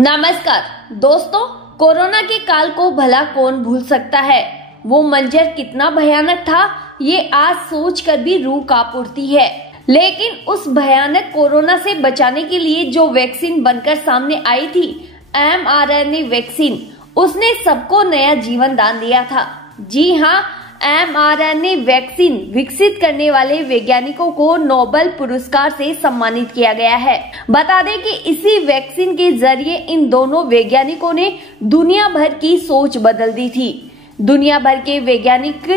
नमस्कार दोस्तों, कोरोना के काल को भला कौन भूल सकता है। वो मंजर कितना भयानक था, ये आज सोचकर भी रूह कांप उठती है। लेकिन उस भयानक कोरोना से बचाने के लिए जो वैक्सीन बनकर सामने आई थी, mRNA वैक्सीन, उसने सबको नया जीवन दान दिया था। जी हाँ, mRNA वैक्सीन विकसित करने वाले वैज्ञानिकों को नोबेल पुरस्कार से सम्मानित किया गया है। बता दें कि इसी वैक्सीन के जरिए इन दोनों वैज्ञानिकों ने दुनिया भर की सोच बदल दी थी। दुनिया भर के वैज्ञानिक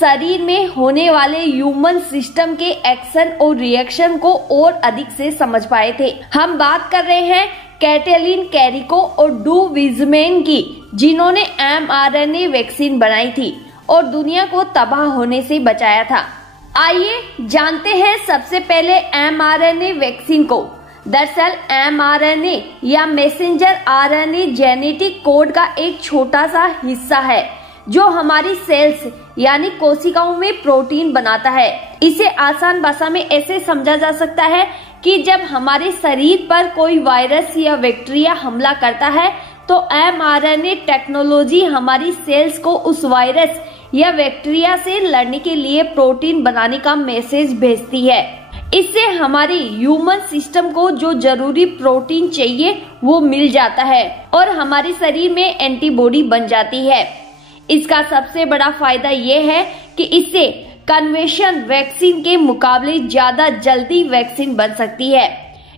शरीर में होने वाले ह्यूमन सिस्टम के एक्शन और रिएक्शन को और अधिक से समझ पाए थे। हम बात कर रहे हैं कैटलिन कैरिको और डू विजमैन की, जिन्होंने mRNA वैक्सीन बनाई थी और दुनिया को तबाह होने से बचाया था। आइए जानते हैं सबसे पहले mRNA वैक्सीन को। दरअसल mRNA या मैसेंजर आरएनए जेनेटिक कोड का एक छोटा सा हिस्सा है जो हमारी सेल्स यानी कोशिकाओं में प्रोटीन बनाता है। इसे आसान भाषा में ऐसे समझा जा सकता है कि जब हमारे शरीर पर कोई वायरस या बैक्टीरिया हमला करता है तो mRNA टेक्नोलॉजी हमारी सेल्स को उस वायरस या बैक्टीरिया से लड़ने के लिए प्रोटीन बनाने का मैसेज भेजती है। इससे हमारी ह्यूमन सिस्टम को जो जरूरी प्रोटीन चाहिए वो मिल जाता है और हमारे शरीर में एंटीबॉडी बन जाती है। इसका सबसे बड़ा फायदा ये है कि इससे कन्वेंशनल वैक्सीन के मुकाबले ज्यादा जल्दी वैक्सीन बन सकती है।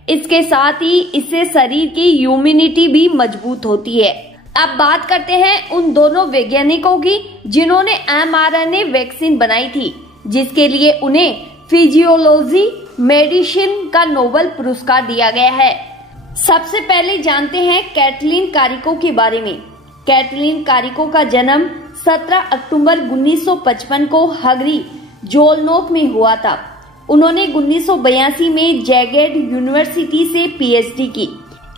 इसके साथ ही इससे शरीर की इम्यूनिटी भी मजबूत होती है। अब बात करते हैं उन दोनों वैज्ञानिकों की जिन्होंने mRNA वैक्सीन बनाई थी, जिसके लिए उन्हें फिजियोलॉजी मेडिसिन का नोबेल पुरस्कार दिया गया है। सबसे पहले जानते हैं कैटलिन कैरिको के बारे में। कैटलिन कैरिको का जन्म 17 अक्टूबर 1955 को हंगरी जोलनोक में हुआ था। उन्होंने 1982 में जैगेड यूनिवर्सिटी से पीएचडी की।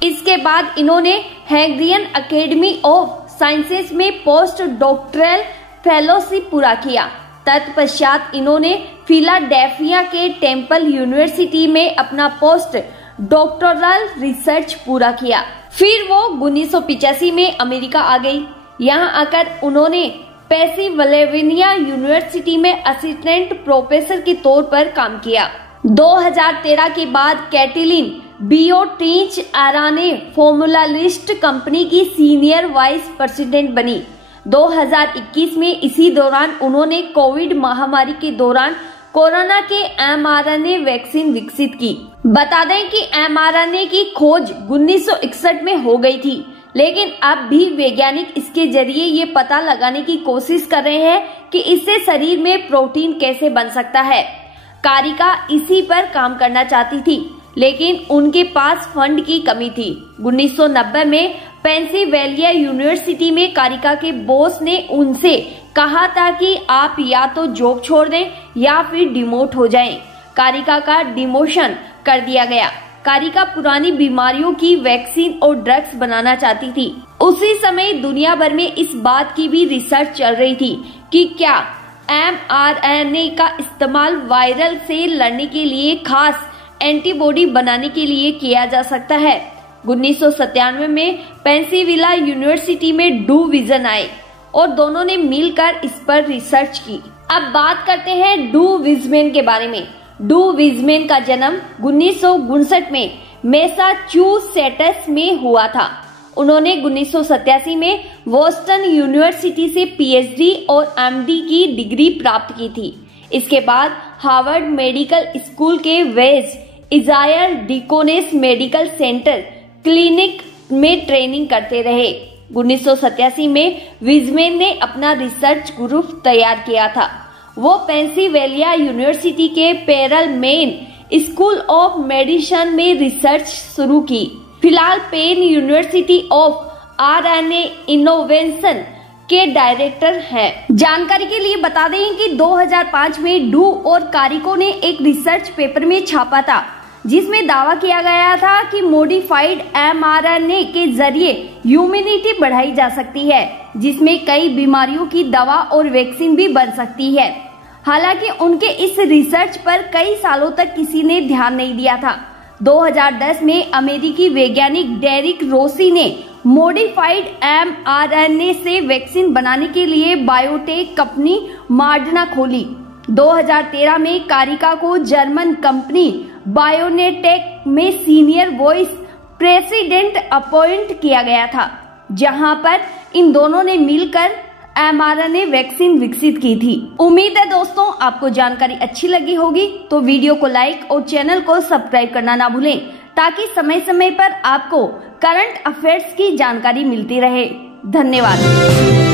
इसके बाद इन्होंने हंगेरियन एकेडमी ऑफ साइंसेस में पोस्ट डॉक्टरल फेलोशिप पूरा किया। तत्पश्चात इन्होंने फिलाडेल्फिया के टेम्पल यूनिवर्सिटी में अपना पोस्ट डॉक्टरल रिसर्च पूरा किया। फिर वो 1985 में अमेरिका आ गई। यहाँ आकर उन्होंने पेंसिल्वेनिया यूनिवर्सिटी में असिस्टेंट प्रोफेसर के तौर पर काम किया। 2013 के बाद कैटलिन बियोट्रिच आरएनए फॉर्मूलालिस्ट कंपनी की सीनियर वाइस प्रेसिडेंट बनी। 2021 में इसी दौरान उन्होंने कोविड महामारी के दौरान कोरोना के mRNA वैक्सीन विकसित की। बता दें कि mRNA की खोज 1961 में हो गई थी, लेकिन अब भी वैज्ञानिक इसके जरिए ये पता लगाने की कोशिश कर रहे हैं कि इससे शरीर में प्रोटीन कैसे बन सकता है। कारिका इसी पर काम करना चाहती थी, लेकिन उनके पास फंड की कमी थी। 1990 में पेंसिल्वेनिया यूनिवर्सिटी में कारिका के बॉस ने उनसे कहा था कि आप या तो जॉब छोड़ दें या फिर डिमोट हो जाएं। कारिका का डिमोशन कर दिया गया। कारिका पुरानी बीमारियों की वैक्सीन और ड्रग्स बनाना चाहती थी। उसी समय दुनिया भर में इस बात की भी रिसर्च चल रही थी कि क्या mRNA का इस्तेमाल वायरल से लड़ने के लिए खास एंटीबॉडी बनाने के लिए किया जा सकता है। 1997 में पेंसिल्वेनिया यूनिवर्सिटी में डू विजन आए और दोनों ने मिलकर इस पर रिसर्च की। अब बात करते हैं डू विजमैन के बारे में। डू विजमैन का जन्म 1959 में मैसाचुसेट्स में हुआ था। उन्होंने 1987 में बोस्टन यूनिवर्सिटी से पीएचडी और एमडी की डिग्री प्राप्त की थी। इसके बाद हार्वर्ड मेडिकल स्कूल के वेज इजायर डिकोनेस मेडिकल सेंटर क्लिनिक में ट्रेनिंग करते रहे। 1987 में विजमैन ने अपना रिसर्च ग्रुप तैयार किया था। वो पेंसिल्वेनिया यूनिवर्सिटी के पेरलमैन स्कूल ऑफ मेडिसिन में रिसर्च शुरू की। फिलहाल Penn university of RNA innovation के डायरेक्टर हैं। जानकारी के लिए बता दें कि 2005 में डू और कारिको ने एक रिसर्च पेपर में छापा था, जिसमें दावा किया गया था कि मॉडिफाइड mRNA के जरिए इम्यूनिटी बढ़ाई जा सकती है, जिसमें कई बीमारियों की दवा और वैक्सीन भी बन सकती है। हालांकि उनके इस रिसर्च पर कई सालों तक किसी ने ध्यान नहीं दिया था। 2010 में अमेरिकी वैज्ञानिक डेरिक रोसी ने मॉडिफाइड mRNA से वैक्सीन बनाने के लिए बायोटेक कंपनी मॉडर्ना खोली। 2013 में कारिका को जर्मन कंपनी बायोनेटेक में सीनियर वाइस प्रेसिडेंट अपॉइंट किया गया था, जहां पर इन दोनों ने मिलकर mRNA वैक्सीन विकसित की थी। उम्मीद है दोस्तों आपको जानकारी अच्छी लगी होगी, तो वीडियो को लाइक और चैनल को सब्सक्राइब करना ना भूलें, ताकि समय समय पर आपको करंट अफेयर्स की जानकारी मिलती रहे। धन्यवाद।